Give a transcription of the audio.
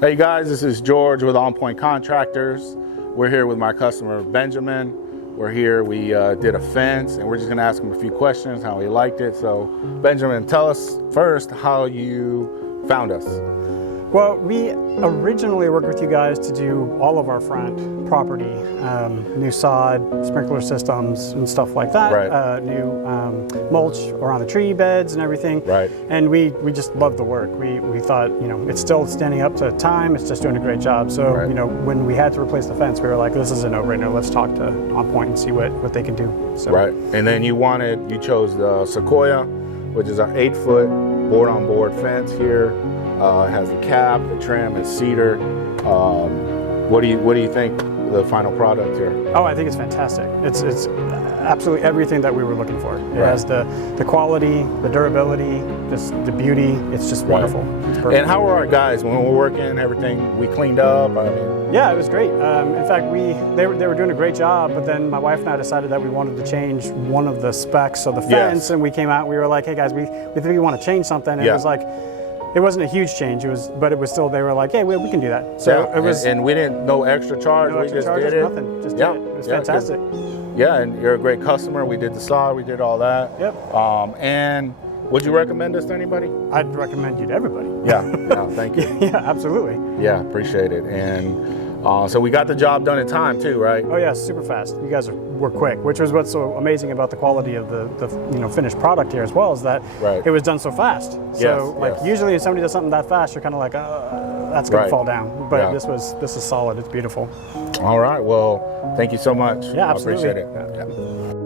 Hey guys, this is George with On Point Contractors. We're here with my customer Benjamin. We're here, we did a fence and we're just gonna ask him a few questions, how he liked it. So Benjamin, tell us first how you found us. Well, we originally worked with you guys to do all of our front property, new sod, sprinkler systems and stuff like that, Right. new mulch around the tree beds and everything. Right. And we just loved the work. We thought, you know, it's still standing up to time, it's just doing a great job. So, Right. you know, when we had to replace the fence, we were like, this is a no-brainer, let's talk to On Point and see what they can do. So. Right, and then you chose the Sequoia, which is our 8-foot board-on-board fence here. It has the cap, the trim, it's cedar. What do you think the final product here? Oh, I think it's fantastic. It's absolutely everything that we were looking for. It has the quality, the durability, just the beauty. It's just wonderful. It's perfect. And how were our guys when we were working? Everything we cleaned up. I mean, yeah, it was great. In fact, they were doing a great job. But then my wife and I decided that we wanted to change one of the specs of the fence, Yes. and we came out. We were like, hey guys, we think we want to change something. And it was like, it wasn't a huge change. But it was still. They were like, hey, we can do that. So it was. And we didn't no extra charge. No we extra just charges, did it. nothing. Just did it. It was fantastic. Yeah, and you're a great customer. We did the sod, we did all that. Yep. And would you recommend this to anybody? I'd recommend you to everybody. Yeah, thank you. Yeah, absolutely. Yeah, appreciate it. And so we got the job done in time too, right? Oh yeah, super fast. You guys were quick, which was what's so amazing about the quality of the finished product here as well, is that it was done so fast. So usually if somebody does something that fast, you're kind of like, that's going to fall down. But this is solid. It's beautiful. All right. Well, thank you so much. Yeah, absolutely. I appreciate it. Yeah.